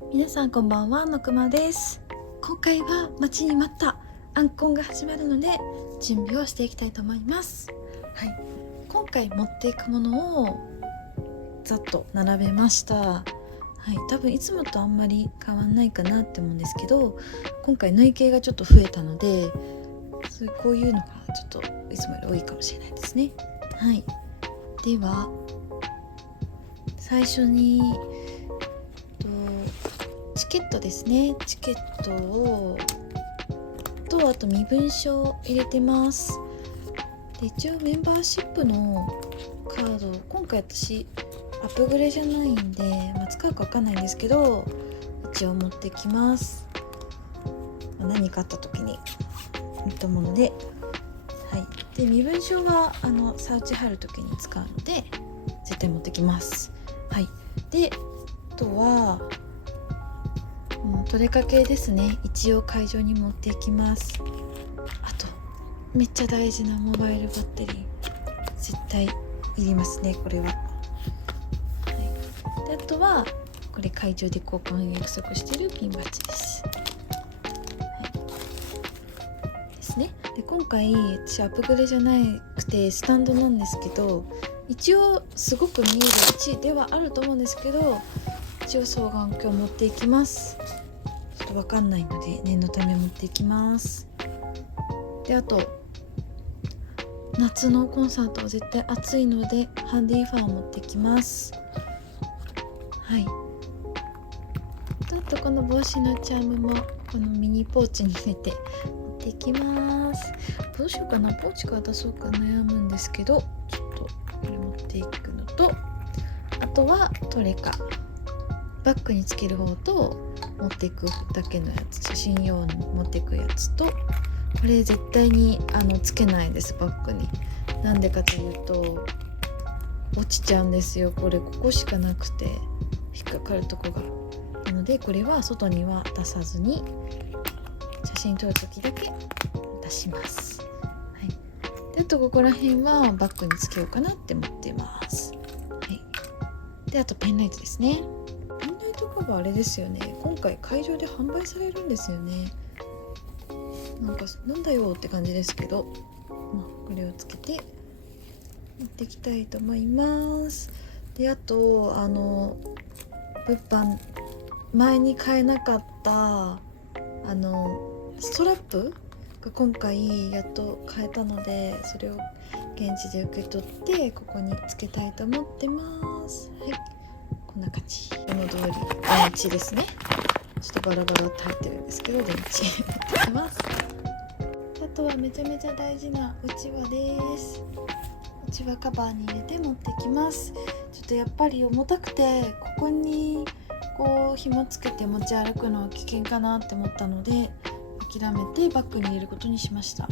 皆さんこんばんは、のくまです。今回は待ちに待ったアンコンが始まるので準備をしていきたいと思います。はい、今回持っていくものをざっと並べました。はい、多分いつもとあんまり変わんないかなって思うんですけど、今回縫い系がちょっと増えたので、こういうのがちょっといつもより多いかもしれないですね。はい、では最初にチケットですね。チケットをあと身分証を入れてます。で一応メンバーシップのカード、今回私アップグレじゃないんで、使うか分かんないんですけど一応持ってきます。何かあった時にいいと思うので、はい、で身分証はサウチ入る時に使うので絶対持ってきます。はい、であとは取れかけですね。一応会場に持っていきます。あとめっちゃ大事なモバイルバッテリー絶対いりますね、これは。はい、であとはこれ会場で交換約束してるピンバッジです。はい、ですね。で今回私アップグレじゃなくてスタンドなんですけど、一応すごく見える位置ではあると思うんですけど、一応双眼鏡持っていきます。ちょっと分かんないので念のため持っていきます。であと夏のコンサートは絶対暑いのでハンディファンを持ってきます。はい、あとこの帽子のチャームもこのミニポーチに入れて持っていきます。どうしようかな、ポーチから出そうか悩むんですけど、ちょっとこれ持っていくのと、あとはトレカ、バッグにつける方と持っていくだけのやつ、写真用に持っていくやつと、これ絶対につけないです、バッグに。なんでかというと落ちちゃうんですよ。これここしかなくて引っかかるとこが。なのでこれは外には出さずに写真撮るときだけ出します。はい、であとここら辺はバッグにつけようかなって思ってます。はい、であとペンライトですね。ペンライトカバーあれですよね、今回会場で販売されるんですよね。なんだよって感じですけど、これをつけて持っていきたいと思います。であと物販前に買えなかったストラップが今回やっと買えたので、それを現地で受け取ってここにつけたいと思ってます。はい、こんな感じ。この通り電池ですね。ちょっとバラバラって入ってるんですけど電池入ってます。あとはめちゃめちゃ大事なうちわです。うちわカバーに入れて持ってきます。ちょっとやっぱり重たくてここにこう紐つけて持ち歩くのは危険かなって思ったので諦めてバッグに入れることにしました。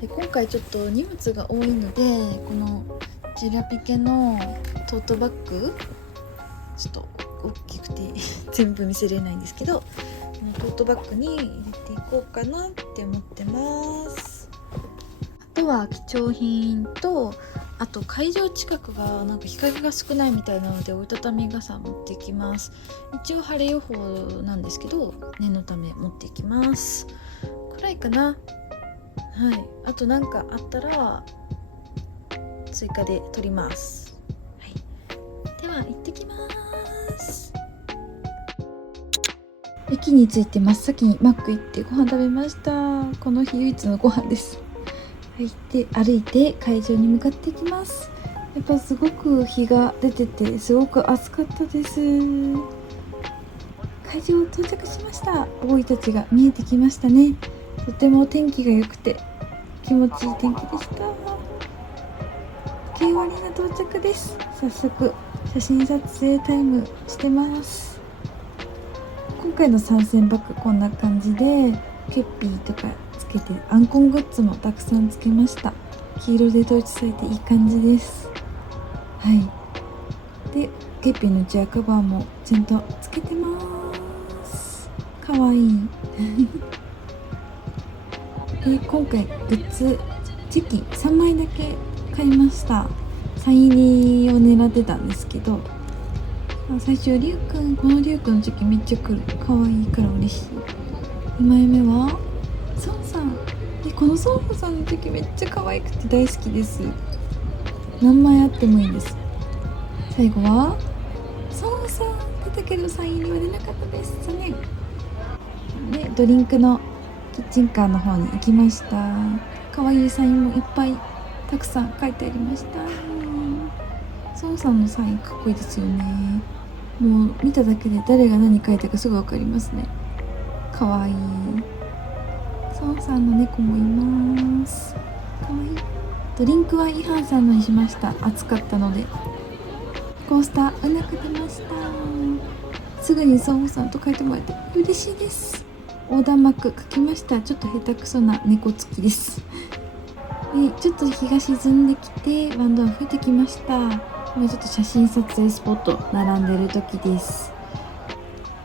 で今回ちょっと荷物が多いので、このジュラピケのトートバッグちょっと大きくて全部見せれないんですけど、トートバッグに入れていこうかなって思ってます。あとは貴重品と、あと会場近くが日陰が少ないみたいなので折りたたみ傘持っていきます。一応晴れ予報なんですけど念のため持っていきます。くらいかな。はい、あとあったら追加で取ります。はい、では行ってきます。駅に着いて真っ先にマック行ってご飯食べました。この日唯一のご飯です。はい、で歩いて会場に向かっていきます。やっぱすごく日が出ててすごく暑かったです。会場到着しました。ボーイたちが見えてきましたね。とても天気が良くて気持ちいい天気でした。時計割りの到着です。早速写真撮影タイムしてます。今回の参戦バッグこんな感じでケッピーとかつけてアンコングッズもたくさんつけました。黄色で統一されていい感じです。はい、でケッピーのチェアカバーもちゃんとつけてます。かわいいで今回グッズチェキ3枚だけ買いました。サイン入りを狙ってたんですけど最初りゅうくん、このりゅうくんの時めっちゃ来る、可愛いから嬉しい。2枚目はソンさんで、このソンホさんの時めっちゃ可愛くて大好きです。何枚あってもいいです。最後はソンさん出たけどサインには出なかったですね。でドリンクのキッチンカーの方に行きました。可愛いサインもいっぱいたくさん書いてありました。ソンさんのサインかっこいいですよね。もう見ただけで誰が何書いたかすぐ分かりますね。かわいい。ソンさんの猫もいます。かわいい。ドリンクはイハンさんのにしました。暑かったので。コースターうなく出ました。すぐにソンさんと書いてもらえて嬉しいです。横断幕書きました。ちょっと下手くそな猫つきです。でちょっと日が沈んできてワンドア吹いてきました。今ちょっと写真撮影スポット並んでる時です。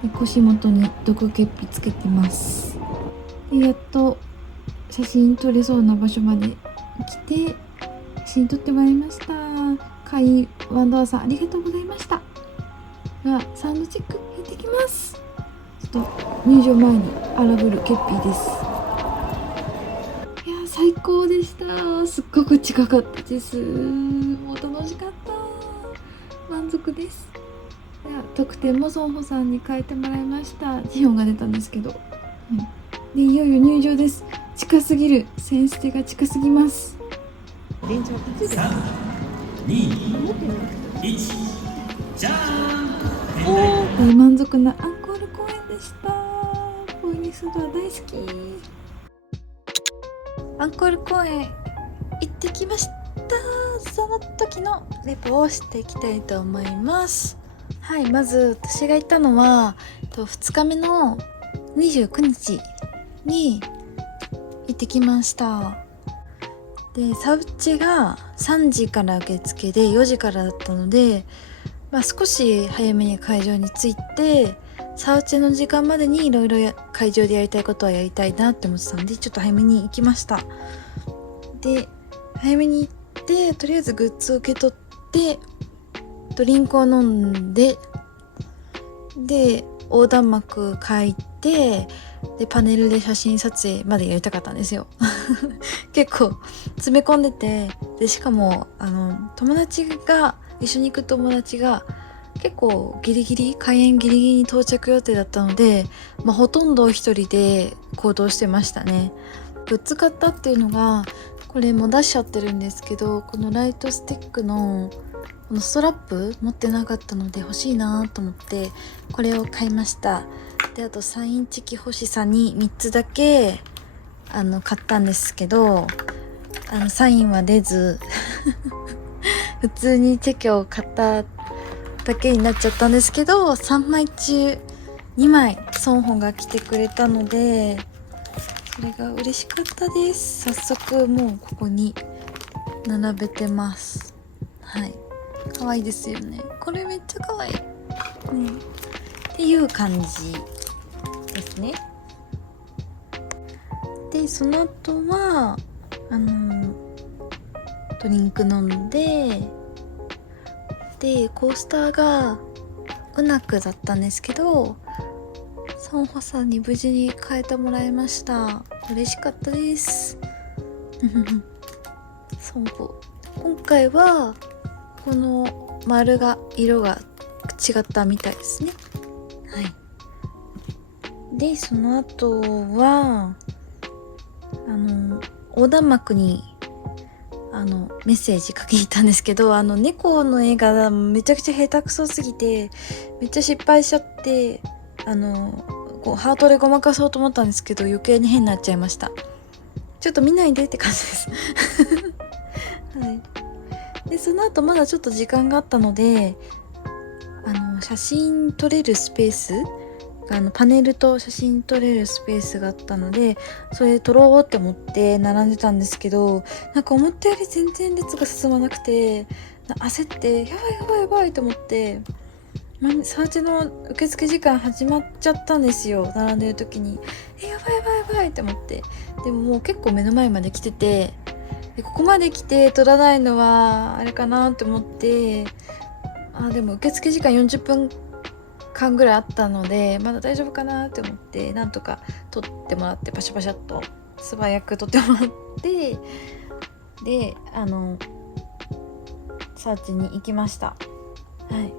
で腰元に毒ケッピつけてます。でやっと写真撮れそうな場所まで来て写真撮ってもらいました。会員ワンドアさんありがとうございました。ではサウンドチェック行ってきます。ちょっと入場前に荒ぶるケッピーです。いや最高でした。すっごく近かったです。もう楽しかった。満足です。では得点もソンホさんに書いてもらいました。ジオンが出たんですけど、でいよいよ入場です。近すぎる、センステが近すぎます。電車は途中で3、2、1、じゃーん。大満足なアンコール公演でした。ボイニスドア大好き。アンコール公演行ってきました。その時のレポをしていきたいと思います。はい、まず私が行ったのは2日目の29日に行ってきました。でサウチが3時から受付で4時からだったので、少し早めに会場に着いてサウチの時間までにいろいろ会場でやりたいことはやりたいなって思ってたんで、ちょっと早めに行きました。で早めに行ってとりあえずグッズを受け取ってドリンクを飲んで、で横断幕書いて、でパネルで写真撮影までやりたかったんですよ結構詰め込んでて、でしかも友達が一緒に行く友達が結構ギリギリ開演ギリギリに到着予定だったので、ほとんど一人で行動してましたね。グッズ買ったっていうのがこれも出しちゃってるんですけど、このライトスティックのこのストラップ持ってなかったので欲しいなと思ってこれを買いました。であとサインチキ欲しさに3つだけ買ったんですけど、サインは出ず普通にチェキを買っただけになっちゃったんですけど、3枚中2枚ソンホが来てくれたのでそれが嬉しかったです。早速もうここに並べてます。はい、可愛いですよね。これめっちゃ可愛い、っていう感じですね。でその後はドリンク飲んで、でコースターがうなくだったんですけど、ソンホさんに無事に変えてもらいました。嬉しかったですソンホ今回はこの丸が色が違ったみたいですね。はい。でその後は横断幕にメッセージ書きに行ったんですけど、猫の絵がめちゃくちゃ下手くそすぎてめっちゃ失敗しちゃって、こうハートでごまかそうと思ったんですけど余計に変になっちゃいました。ちょっと見ないでって感じですはい。でその後まだちょっと時間があったので写真撮れるスペースがパネルと写真撮れるスペースがあったのでそれ撮ろうって思って並んでたんですけど、なんか思ったより全然列が進まなくて焦ってやばいやばいやばいと思って、サーチの受付時間始まっちゃったんですよ。並んでる時にやばいやばいやばいって思って、でももう結構目の前まで来てて、でここまで来て撮らないのはあれかなって思ってでも受付時間40分間ぐらいあったのでまだ大丈夫かなって思って、なんとか撮ってもらって、パシャパシャっと素早く撮ってもらって、でサーチに行きました。はい、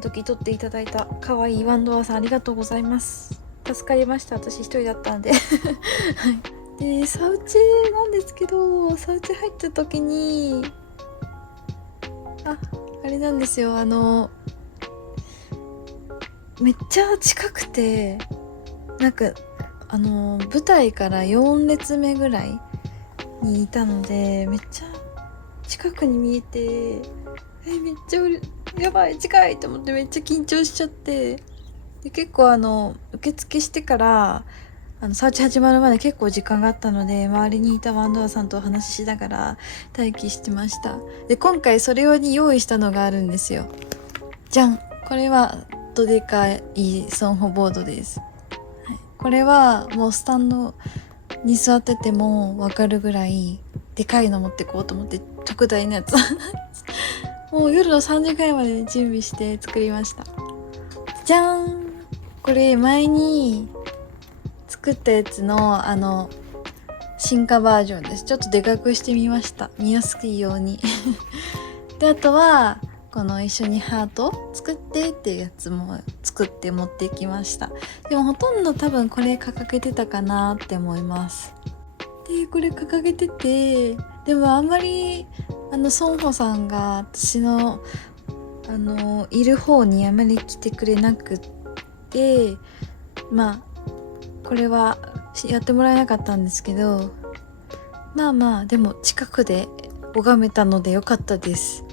時撮っていただいた可愛いワンドアさん、ありがとうございます。助かりました。私一人だったんではい、でサウチなんですけど、サウチ入った時にあれなんですよ、めっちゃ近くて、なんか舞台から4列目ぐらいにいたので、めっちゃ近くに見えて、めっちゃやばい近いと思って、めっちゃ緊張しちゃって、で結構受付してからサーチ始まるまで結構時間があったので、周りにいたワンドアさんとお話ししながら待機してました。で今回それ用に用意したのがあるんですよ。じゃん、これはどでかいソンホボードです、はい、これはもうスタンドに座ってても分かるぐらいでかいの持ってこうと思って、特大のやつもう夜の3時ぐらいまで準備して作りました。じゃーん、これ前に作ったやつの進化バージョンです。ちょっとでかくしてみました、見やすいようにであとはこの一緒にハート作ってっていうやつも作って持ってきました。でもほとんど多分これ掲げてたかなって思います。でこれ掲げてて、でもあんまりソンホさんが私のいる方にあまり来てくれなくって、まあこれはやってもらえなかったんですけど、まあでも近くで拝めたので良かったです。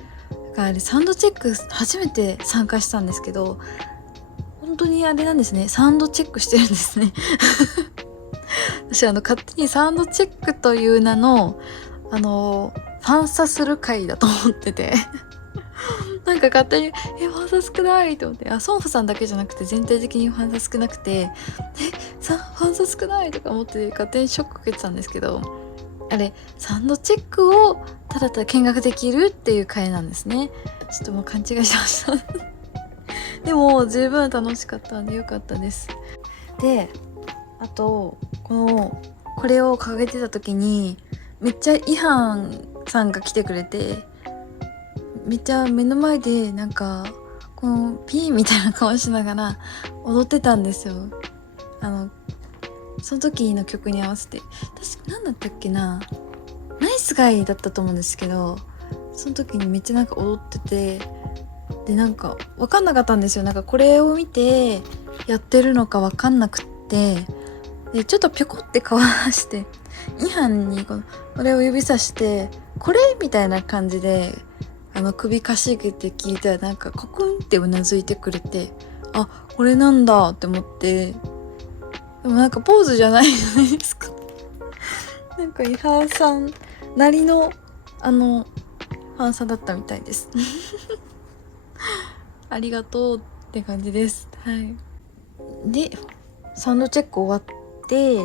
だからサンドチェック初めて参加したんですけど、本当にあれなんですね、サウンドチェックしてるんですね私勝手にサウンドチェックという名のファンサする会だと思っててなんか勝手にファンサ少ないと思って、ソンフさんだけじゃなくて全体的にファンサ少なくて、ファンサ少ないとか思って勝手にショック受けてたんですけど、あれサウンドチェックをただただ見学できるっていう会なんですね。ちょっともう勘違いしましたでも十分楽しかったんでよかったです。であとこれを掲げてた時にめっちゃイハンさんが来てくれて、めっちゃ目の前でなんかこのピーみたいな顔しながら踊ってたんですよ。その時の曲に合わせて、確か何だったっけな、ナイスガイだったと思うんですけど、その時にめっちゃなんか踊ってて、でなんか分かんなかったんですよ。なんかこれを見てやってるのか分かんなくって、でちょっとぴょこって顔出してイハンにこれを指さしてこれみたいな感じで首かしげて聞いたら、なんかコクンってうなずいてくれて、あこれなんだって思って。でもなんかポーズじゃないじゃないですかなんかイハンさんなりのファンサだったみたいですありがとうって感じです。はい。でサウンドチェック終わって、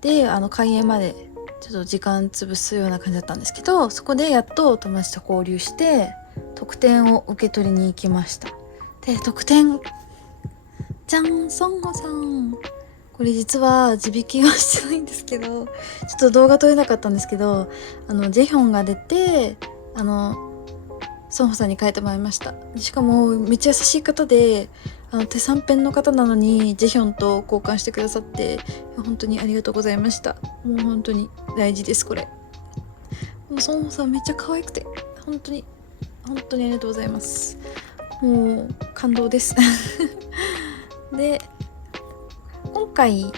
で開演までちょっと時間潰すような感じだったんですけど、そこでやっと友達と交流して特典を受け取りに行きました。で特典じゃん、ソンホさん、これ実は自引きはしてないんですけど、ちょっと動画撮れなかったんですけど、ジェヒョンが出てソンホさんに書いてもらいました。しかもめっちゃ優しい方で、手三ペンの方なのにジェヒョンと交換してくださって、本当にありがとうございました。もう本当に大事です。これもうソンホさんめっちゃ可愛くて、本当にありがとうございます。もう感動ですで今回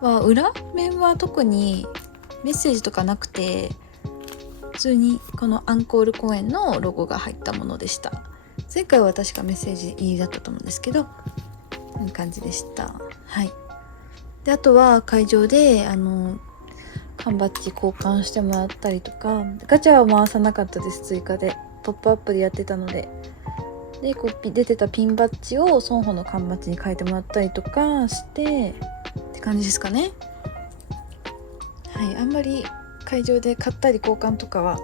は裏面は特にメッセージとかなくて、普通にこのアンコール公演のロゴが入ったものでした。前回は確かメッセージ入りだったと思うんですけど、こんな感じでした。はい。であとは会場で缶バッジ交換してもらったりとか、ガチャは回さなかったです。追加でポップアップでやってたので。で出てたピンバッジをソンホの缶バッジに変えてもらったりとかしてって感じですかね。はい。あんまり会場で買ったり交換とかは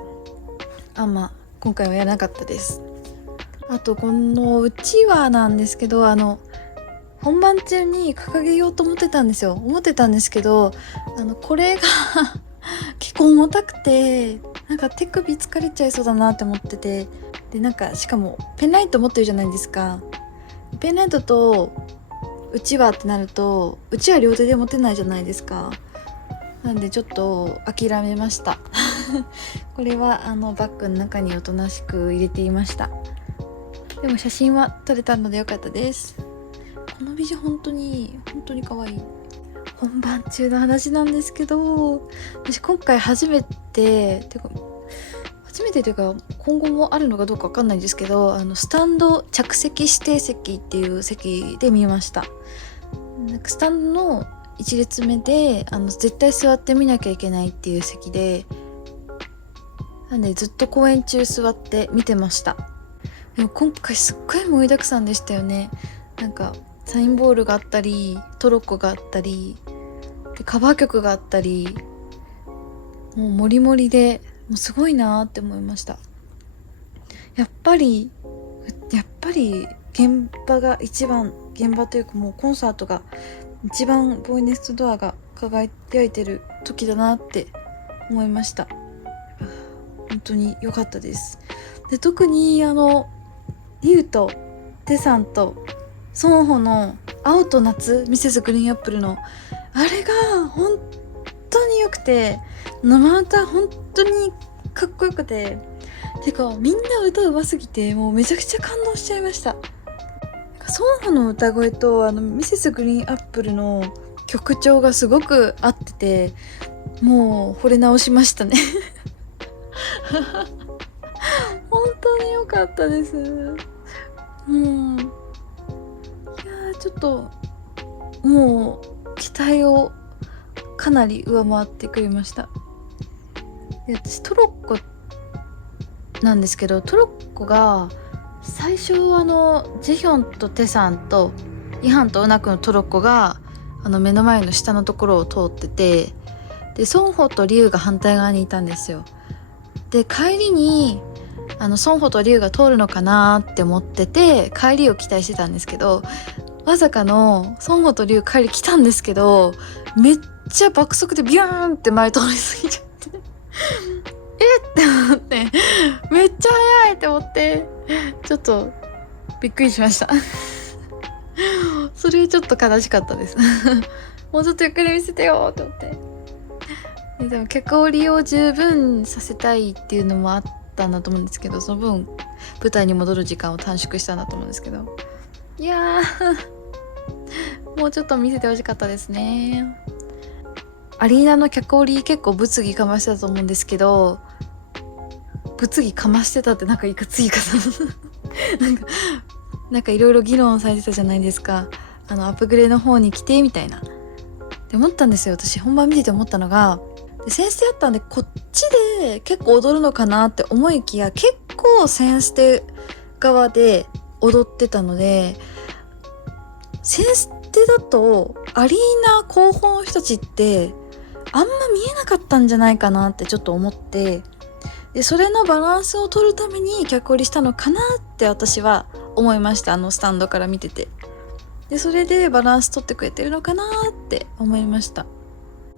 あんま今回はやらなかったです。あとこのうちわなんですけど、本番中に掲げようと思ってたんですけど、これが結構重たくて、なんか手首疲れちゃいそうだなって思ってて、でなんかしかもペンライト持ってるじゃないですか。ペンライトとうちわってなると、うちわ両手で持てないじゃないですか。なんでちょっと諦めましたこれはバッグの中におとなしく入れていました。でも写真は撮れたので良かったです。この美女本当に可愛い。本番中の話なんですけど、私今回初めてというか今後もあるのかどうか分かんないんですけど、スタンド着席指定席っていう席で見ました。なんかスタンドの1列目で絶対座って見なきゃいけないっていう席で、なんでずっと公演中座って見てました。でも今回すっごい盛りだくさんでしたよね。なんかサインボールがあったり、トロッコがあったりで、カバー曲があったり、もうモリモリで、もうすごいなーって思いました。やっぱり現場というか、もうコンサートが一番ボイネストドアが輝いてる時だなって思いました。本当に良かったです。で特にリュウとテさんとソンホの青と夏ミセスグリーンアップルのあれが本当に良くて、生歌本当にかっこよくて、てかみんな歌うますぎて、もうめちゃくちゃ感動しちゃいました。ソンホの歌声とミセスグリーンアップルの曲調がすごく合ってて、もう惚れ直しましたね本当に良かったです。いやちょっともう期待をかなり上回ってくれました。で私トロッコなんですけど、トロッコが最初ジェヒョンとテさんとイハンとウナクのトロッコが目の前の下のところを通ってて、でソンホとリュウが反対側にいたんですよ。で帰りにソンホとリュウが通るのかなって思ってて、帰りを期待してたんですけど、まさかのソンホとリュウ帰り来たんですけど、めっちゃ爆速でビューンって前通り過ぎちゃってって思って、めっちゃ速いって思って、ちょっとびっくりしましたそれちょっと悲しかったですもうちょっとゆっくり見せてよって思って。でも客を利用十分させたいっていうのもあったんだと思うんですけど、その分舞台に戻る時間を短縮したんだと思うんですけど、いやもうちょっと見せてほしかったですね。アリーナの客折り結構物議かましてたと思うんですけど、物議かましてたってなんかいかつい方なんかいろいろ議論されてたじゃないですか。アップグレの方に来てみたいなって思ったんですよ。私本番見てて思ったのが、センステやったんでこっちで結構踊るのかなって思いきや、結構センステ側で踊ってたので、センステだとアリーナ後方の人たちってあんま見えなかったんじゃないかなってちょっと思って、でそれのバランスを取るために客折りしたのかなって私は思いました。スタンドから見てて、でそれでバランス取ってくれてるのかなって思いました。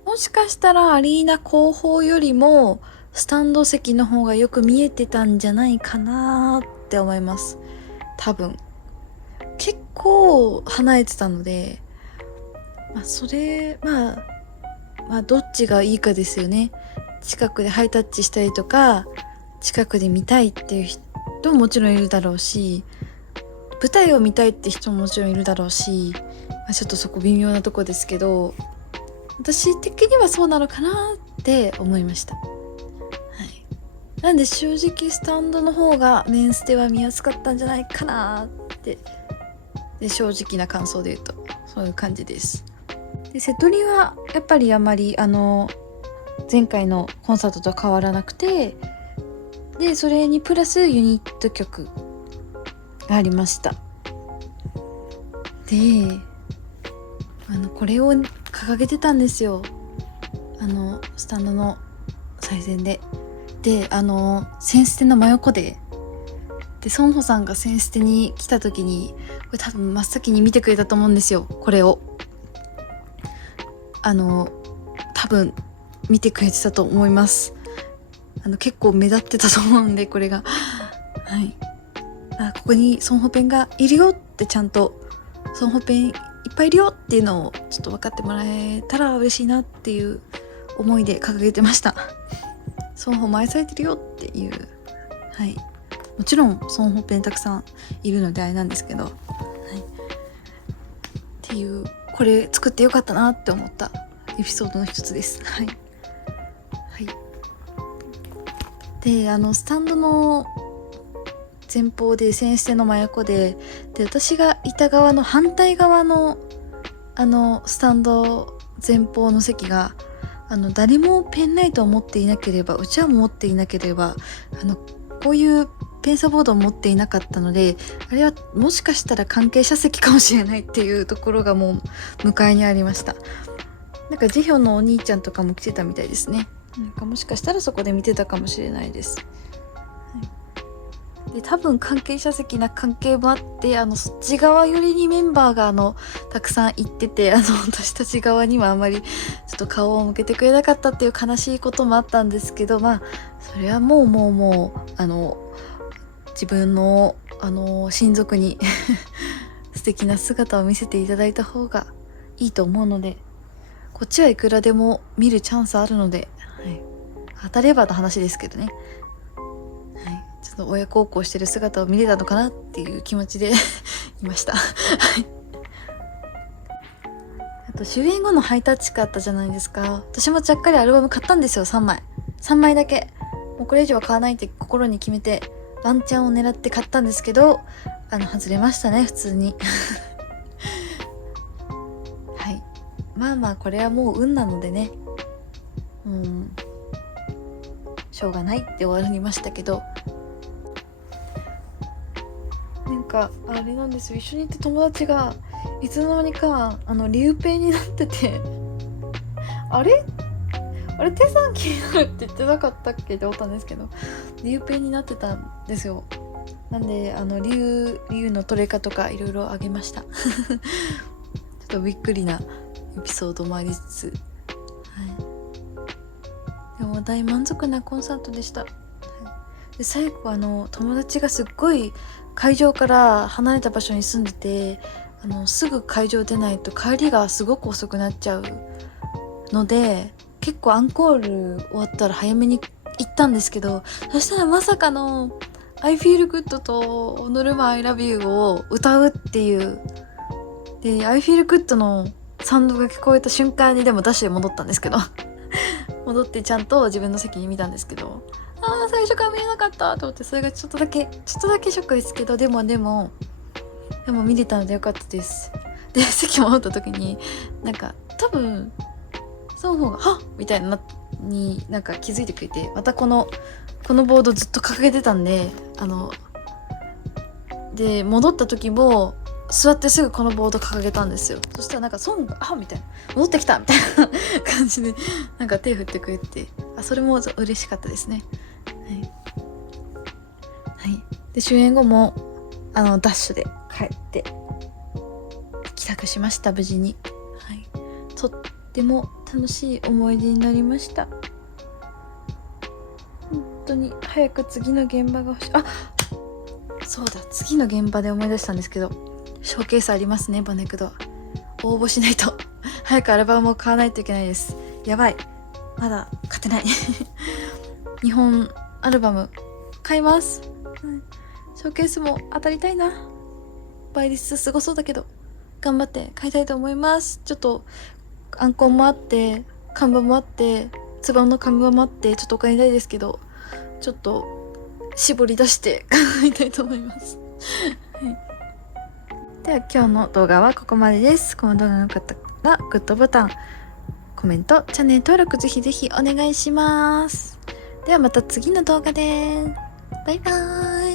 もしかしたらアリーナ後方よりもスタンド席の方がよく見えてたんじゃないかなって思います。多分結構離れてたので、それどっちがいいかですよね。近くでハイタッチしたりとか、近くで見たいっていう人ももちろんいるだろうし、舞台を見たいって人ももちろんいるだろうし、ちょっとそこ微妙なとこですけど、私的にはそうなのかなって思いました。なんで正直スタンドの方がメンステは見やすかったんじゃないかなって、で正直な感想で言うとそういう感じです。でセトリはやっぱりあまり前回のコンサートと変わらなくて、でそれにプラスユニット曲がありました。でこれを掲げてたんですよ、スタンドの最前で。でセンステの真横でソンホさんがセンステに来た時にこれ多分真っ先に見てくれたと思うんですよ。これを多分見てくれてたと思います。結構目立ってたと思うんで、これがはい、ここにソンホペンがいるよってちゃんとソンホペンいっぱいいるよっていうのをちょっと分かってもらえたら嬉しいなっていう思いで掲げてました。ソンホも愛されてるよっていう、はい、もちろんソンホペンたくさんいるのであれなんですけど、はい、っていうこれ作ってよかったなって思ったエピソードの一つです。はい、はい、でスタンドの前方でセンステの真横で私がいた側の反対側のスタンド前方の席が誰もペンライトを持っていなければ、うちわも持っていなければこういうペンサボードを持っていなかったので、あれはもしかしたら関係者席かもしれないっていうところがもう向かいにありました。なんかジェヒョンのお兄ちゃんとかも来てたみたいですね。なんかもしかしたらそこで見てたかもしれないです。で多分関係者席な関係もあってそっち側寄りにメンバーがたくさん行ってて私たち側にはあまりちょっと顔を向けてくれなかったっていう悲しいこともあったんですけど、まあそれはもう自分の親族に素敵な姿を見せていただいた方がいいと思うので、こっちはいくらでも見るチャンスあるので、はい、当たればの話ですけどね、ちょっと親孝行してる姿を見れたのかなっていう気持ちでいました。あと終演後のハイタッチがあったじゃないですか。私もちゃっかりアルバム買ったんですよ。3枚だけ。もうこれ以上は買わないって心に決めてワンチャンを狙って買ったんですけど外れましたね、普通に。はい、まあこれはもう運なのでね、しょうがないって終わりましたけど、なんかあれなんですよ、一緒に行った友達がいつの間にかリュウペイになっててあれ手さん気になるって言ってなかったっけって思ったんですけど、リュウペイになってたんですよ。なんでリュウのトレカとかいろいろあげました。ちょっとびっくりなエピソードもありつつ、でも大満足なコンサートでした。で最後友達がすっごい会場から離れた場所に住んでてすぐ会場出ないと帰りがすごく遅くなっちゃうので、結構アンコール終わったら早めに行ったんですけど、そしたらまさかの I feel good とノルマ I love you を歌うっていう。で I feel good のサウンドが聞こえた瞬間にでもダッシュで戻ったんですけど戻ってちゃんと自分の席に見たんですけど、最初から見えなかったと思って、それがちょっとだけショックですけど、でも見れたのでよかったです。で席戻った時になんか多分その方がはっみたいなになんか気づいてくれて、またこのボードずっと掲げてたんでで戻った時も座ってすぐこのボード掲げたんですよ。そしたらなんかソンがみたいな、戻ってきたみたいな感じでなんか手振ってくれて、それも嬉しかったですね。はい、で終演後もダッシュで帰って帰宅しました、無事に。とっても楽しい思い出になりました。本当に早く次の現場が欲しい。そうだ、次の現場で思い出したんですけど、ショーケースありますね、バネクド。応募しないと早くアルバムを買わないといけないです。やばい、まだ買ってない日本アルバム買います、ショーケースも当たりたいな。倍率すごそうだけど頑張って買いたいと思います。ちょっとアンコンもあって看板もあってツバの看板もあってちょっとお金ないですけど、ちょっと絞り出して考えたいと思いますでは今日の動画はここまでです。この動画が良かったらグッドボタン、コメント、チャンネル登録ぜひぜひお願いします。ではまた次の動画でバイバーイ。